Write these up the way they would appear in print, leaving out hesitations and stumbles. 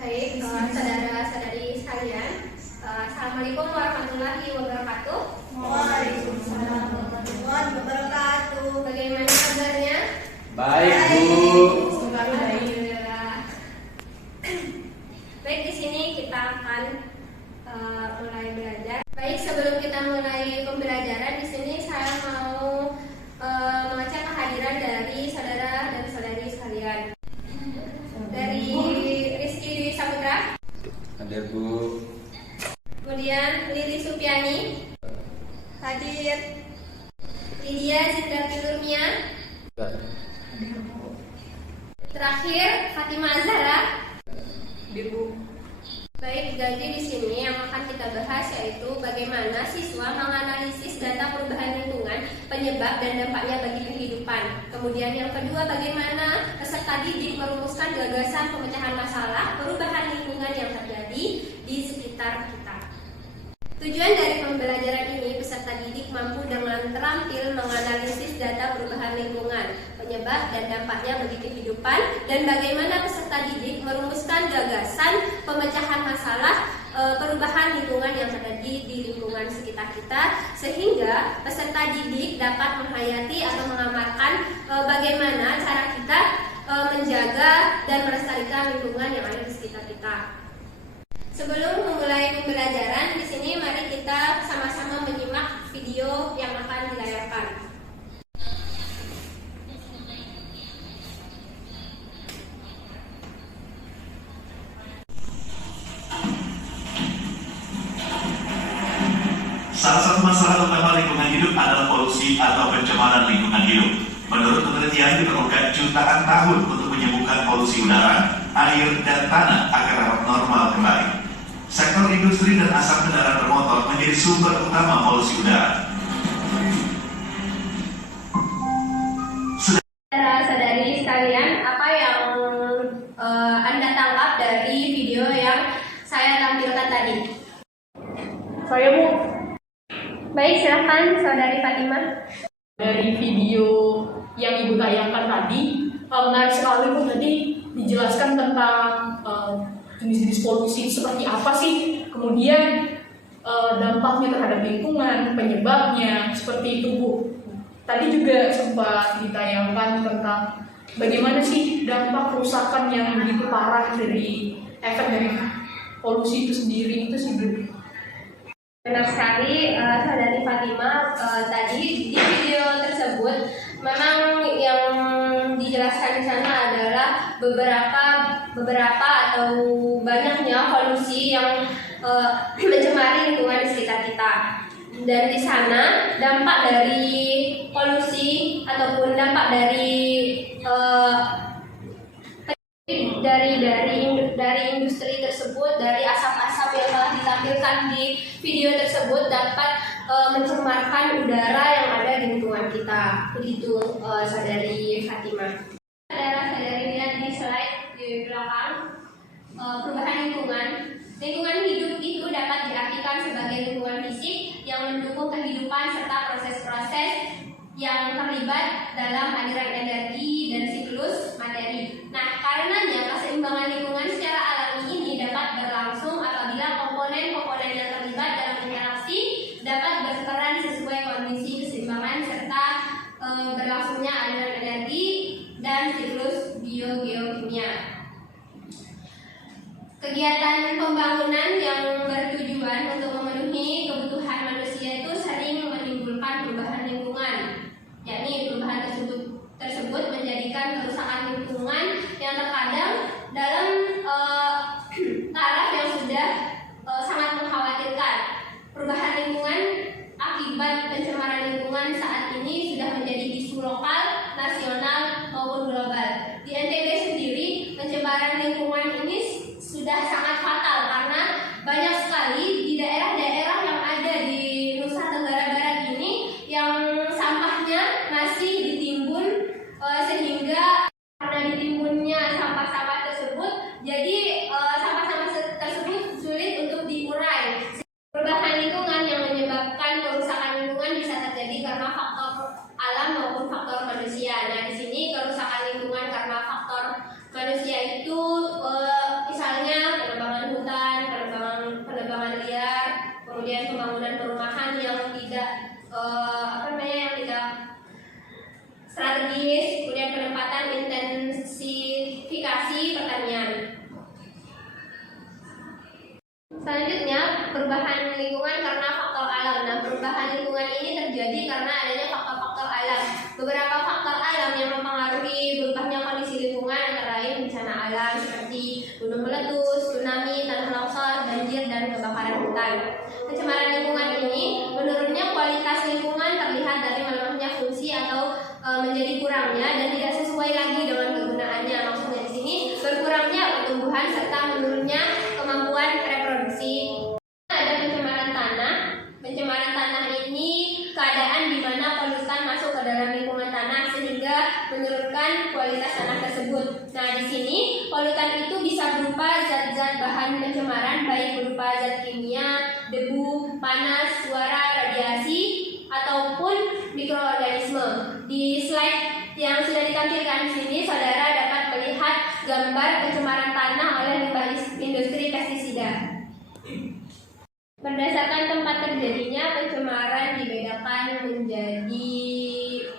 Baik, saudara-saudari sekalian, Assalamualaikum warahmatullahi wabarakatuh. Waalaikumsalam warahmatullahi wabarakatuh. Bagaimana kabarnya? Baik, Bu. Alhamdulillah. Baik, di sini kita akan mulai belajar. Baik, sebelum kita mulai pembelajaran, di sini saya mau mengecek kehadiran dari saudara dan saudari sekalian. Dari Rizky Dwi Saputra, Hadir, Bu. kemudian Lili Supiani, Hadir. Lydia Zindarti Nurmia, terakhir Fatimah Azhara. Baik, jadi di sini yang akan kita bahas yaitu bagaimana siswa menganalisis data perubahan lingkungan, penyebab dan dampaknya bagi kehidupan. Kemudian yang kedua, bagaimana peserta didik merumuskan gagasan pemecahan masalah perubahan lingkungan yang terjadi di sekitar kita. Tujuan dari pembelajaran ini, peserta didik mampu dengan terampil menganalisis data perubahan lingkungan, penyebab dan dampaknya bagi kehidupan, dan bagaimana peserta didik merumuskan gagasan pemecahan masalah perubahan lingkungan yang terjadi di lingkungan sekitar kita, sehingga peserta didik dapat menghayati atau mengamalkan bagaimana cara kita menjaga dan melestarikan lingkungan yang ada di sekitar kita. Sebelum memulai pembelajaran, di sini mari kita sama-sama menyimak video yang akan dilayarkan. Salah satu masalah utama lingkungan hidup adalah polusi atau pencemaran lingkungan hidup. Menurut penelitian, diperlukan jutaan tahun untuk menyembuhkan polusi udara, air, dan tanah agar dapat normal kembali. Sektor industri dan asap kendaraan bermotor menjadi sumber utama polusi udara. Saudara-saudari sekalian, apa yang Anda tangkap dari video yang saya tampilkan tadi? Saya, Bu, Baik, silakan saudari Fatimah. dari video yang Ibu tayangkan tadi, menarik sekali, Bu. Tadi dijelaskan tentang jenis-jenis polusi seperti apa sih, kemudian dampaknya terhadap lingkungan, penyebabnya, seperti itu, Bu. Tadi juga sempat ditayangkan tentang bagaimana sih dampak kerusakan yang begitu parah dari efek dari polusi itu sendiri, itu sih, Bu. Benar sekali, saudari Fatimah. Tadi di video tersebut memang yang dijelaskan di sana adalah beberapa atau banyaknya polusi yang mencemari lingkungan di sekitar kita. Dan di sana dampak dari polusi ataupun dampak dari industri tersebut, dari asap-asap yang telah ditampilkan di video tersebut dapat mencemarkan udara yang ada di lingkungan kita. Begitu, saudari Fatimah. Saudara-saudari lihat di slide di belakang, perubahan lingkungan. Lingkungan hidup itu dapat diartikan sebagai lingkungan fisik yang mendukung kehidupan serta proses-proses yang terlibat dalam aliran energi dan siklus materi. Nah, karenanya keseimbangan lingkungan secara alami ini dapat berlangsung apabila komponen-komponen yang terlibat dalam interaksi dapat berperan sesuai kondisi keseimbangan serta berlangsungnya aliran energi dan siklus biogeokimia. Kegiatan pembangunan yang bertujuan untuk memenuhi kebutuhan manusia itu sering menimbulkan perubahan lingkungan, yakni perubahan tersebut menjadikan kerusakan lingkungan yang terkadang dalam taraf yang sudah sangat mengkhawatirkan. Perubahan lingkungan akibat pencemaran lingkungan saat ini sudah menjadi isu lokal, nasional maupun global. Di NTB sendiri, pencemaran lingkungan ini sudah sangat fatal karena banyak sekali di daerah-daerah yang ada di Nusa Tenggara Barat ini yang sampahnya masih ditimbun, sehingga karena ditimbunnya sampah-sampah tersebut, jadi sampah-sampah tersebut sulit untuk diurai. Perubahan lingkungan yang menyebabkan kerusakan lingkungan bisa terjadi karena faktor alam maupun faktor manusia. Nah, di sini kerusakan lingkungan karena faktor manusia itu misalnya perubahan lingkungan karena faktor alam. Nah, perubahan lingkungan ini terjadi karena adanya faktor-faktor alam. Beberapa faktor alam yang mempengaruhi berubahnya kondisi lingkungan antara lain bencana alam seperti gunung meletus, tsunami, tanah longsor, banjir, dan kebakaran hutan. Pencemaran lingkungan ini menurunnya kualitas lingkungan terlihat dari melemahnya fungsi atau menjadi kurangnya dan tidak sesuai lagi dengan kegunaannya. Maksudnya di sini berkurangnya pertumbuhan serta menurunnya kemampuan reproduksi. Ada pencemaran tanah. Pencemaran tanah ini keadaan di mana polutan masuk ke dalam lingkungan tanah sehingga menurunkan kualitas tanah tersebut. Nah, di sini polutan itu bisa berupa zat-zat bahan pencemaran baik berupa zat kimia, debu, panas, suara, radiasi ataupun mikroorganisme. Di slide yang sudah ditampilkan di sini, saudara dapat melihat gambar pencemaran tanah oleh limbah industri pestisida. Berdasarkan tempat terjadinya pencemaran dibedakan menjadi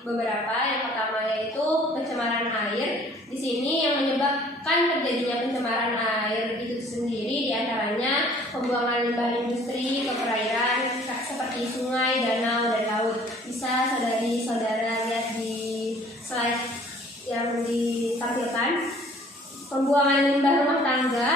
beberapa. Yang pertama yaitu pencemaran air. Di sini yang menyebabkan terjadinya pencemaran air itu sendiri diantaranya pembuangan limbah industri ke perairan seperti sungai, danau, dan laut. Bisa saudari-saudara lihat di slide yang ditampilkan. Pembuangan limbah rumah tangga.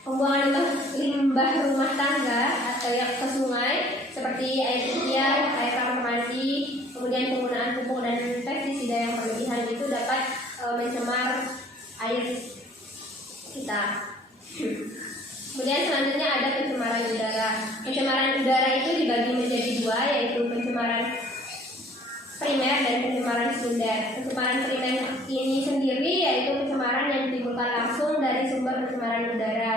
Pembuangan limbah rumah tangga atau yang ke sungai seperti air cucian, air kamar mandi, kemudian penggunaan pupuk dan pestisida yang berlebihan itu dapat mencemar air kita. Kemudian selanjutnya ada pencemaran udara. Pencemaran udara itu dibagi menjadi dua, yaitu pencemaran primer dan pencemaran sekunder. Pencemaran primer ini sendiri yaitu pencemaran yang ditimbulkan langsung dari sumber pencemaran udara,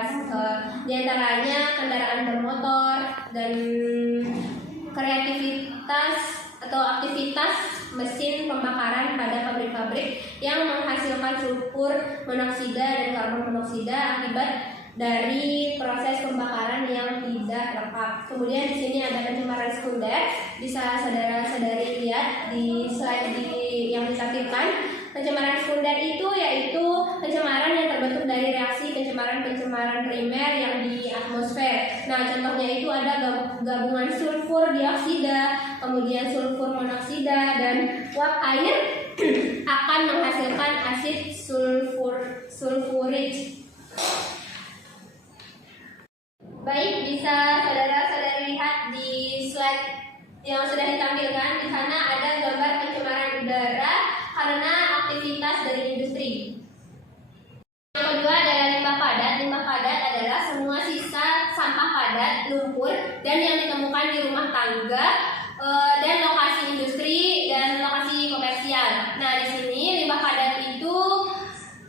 di antaranya kendaraan bermotor dan kreativitas atau aktivitas mesin pembakaran pada pabrik-pabrik yang menghasilkan sulfur monoksida dan karbon monoksida akibat dari proses pembakaran yang tidak lengkap. Kemudian di sini ada pencemaran sekunder, bisa saudara-saudari lihat di slide yang ditampilkan. Pencemaran sekunder itu yaitu pencemaran yang terbentuk dari reaksi pencemaran primer yang di atmosfer. Nah, contohnya itu ada gabungan sulfur dioksida, kemudian sulfur monoksida, dan uap air akan menghasilkan asid sulfurik. Baik, bisa saudara-saudari lihat di slide yang sudah ditampilkan. Di sana ada gambar pencemaran udara karena aktivitas dari industri. Yang kedua adalah limbah padat. Limbah padat adalah semua sisa sampah padat, lumpur, dan yang ditemukan di rumah tangga dan lokasi industri dan lokasi komersial. Nah, di sini limbah padat itu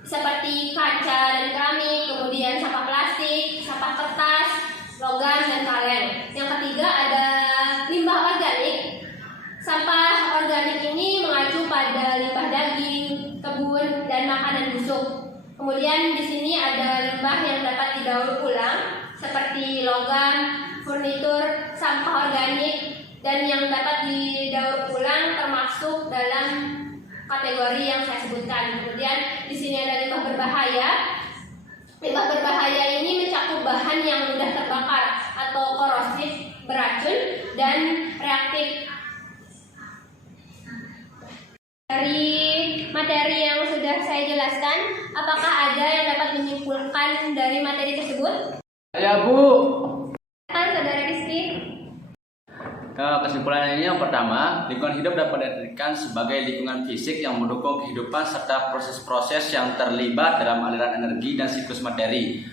seperti kaca dan keramik, kemudian sampah plastik, sampah kertas, logam, dan kaleng. Yang ketiga ada limbah organik. Sampah organik ini mengacu pada limbah daging, kebun, dan makanan busuk. Kemudian di sini ada limbah yang dapat didaur ulang seperti logam, furnitur, sampah organik, dan yang dapat didaur ulang termasuk dalam kategori yang saya sebutkan. Kemudian di sini ada limbah berbahaya. Limbah berbahaya ini mencakup bahan yang mudah terbakar atau korosif, beracun, dan reaktif. Dari materi yang sudah saya jelaskan, apakah ada yang dapat menyimpulkan dari materi tersebut? Ya, Bu. Saudara Rizky. Kesimpulan ini yang pertama, lingkungan hidup dapat diartikan sebagai lingkungan fisik yang mendukung kehidupan serta proses-proses yang terlibat dalam aliran energi dan siklus materi.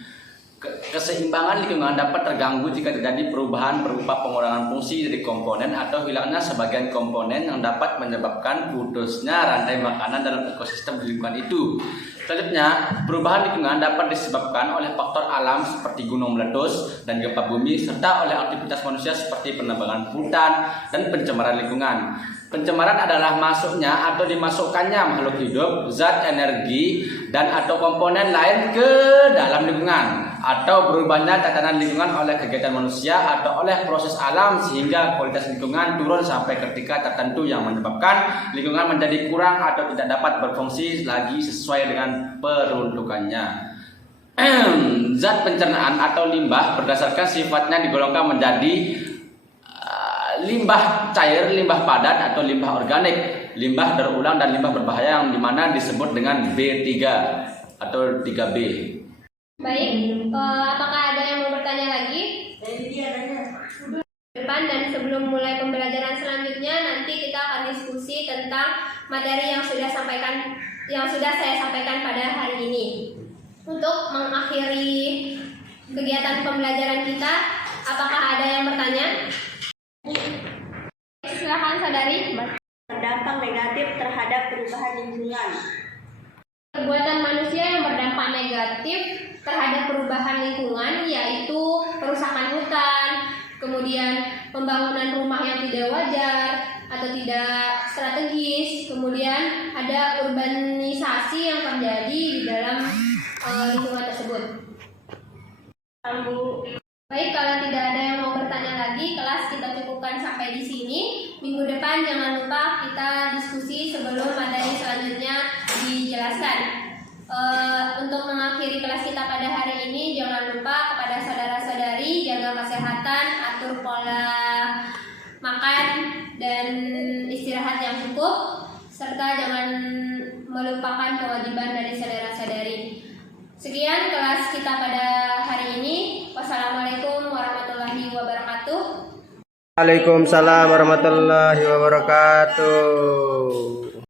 Keseimbangan lingkungan dapat terganggu jika terjadi perubahan berupa pengurangan fungsi dari komponen atau hilangnya sebagian komponen yang dapat menyebabkan putusnya rantai makanan dalam ekosistem di lingkungan itu. Selanjutnya, perubahan lingkungan dapat disebabkan oleh faktor alam seperti gunung meletus dan gempa bumi serta oleh aktivitas manusia seperti penebangan hutan dan pencemaran lingkungan. Pencemaran adalah masuknya atau dimasukkannya makhluk hidup, zat energi, dan atau komponen lain ke dalam lingkungan, atau berubahnya tatanan lingkungan oleh kegiatan manusia atau oleh proses alam sehingga kualitas lingkungan turun sampai ketika tertentu yang menyebabkan lingkungan menjadi kurang atau tidak dapat berfungsi lagi sesuai dengan peruntukannya. zat pencernaan atau limbah berdasarkan sifatnya digolongkan menjadi limbah cair, limbah padat atau limbah organik, limbah daur ulang dan limbah berbahaya yang dimana disebut dengan B3 atau 3B. Baik, apakah ada yang mau bertanya lagi? Depan dan sebelum mulai pembelajaran selanjutnya nanti kita akan diskusi tentang materi yang sudah saya sampaikan pada hari ini. Untuk mengakhiri kegiatan pembelajaran kita, apakah ada yang bertanya? Silakan Sadari. Berdampak negatif terhadap perubahan lingkungan. Perbuatan manusia yang berdampak negatif terhadap perubahan lingkungan yaitu perusakan hutan, kemudian pembangunan rumah yang tidak wajar atau tidak strategis, kemudian ada urbanisasi yang terjadi di dalam lingkungan tersebut. Baik, kalau tidak ada yang mau bertanya lagi, kelas kita cukupkan sampai di sini. Minggu depan jangan lupa kita diskusi sebelum materi selanjutnya dijelaskan. Untuk mengakhiri kelas kita pada hari ini, jangan lupa kepada saudara-saudari jaga kesehatan, atur pola makan dan istirahat yang cukup, serta jangan melupakan kewajiban dari saudara-saudari. Sekian kelas kita pada hari ini. Wassalamualaikum warahmatullahi wabarakatuh. Waalaikumsalam warahmatullahi wabarakatuh.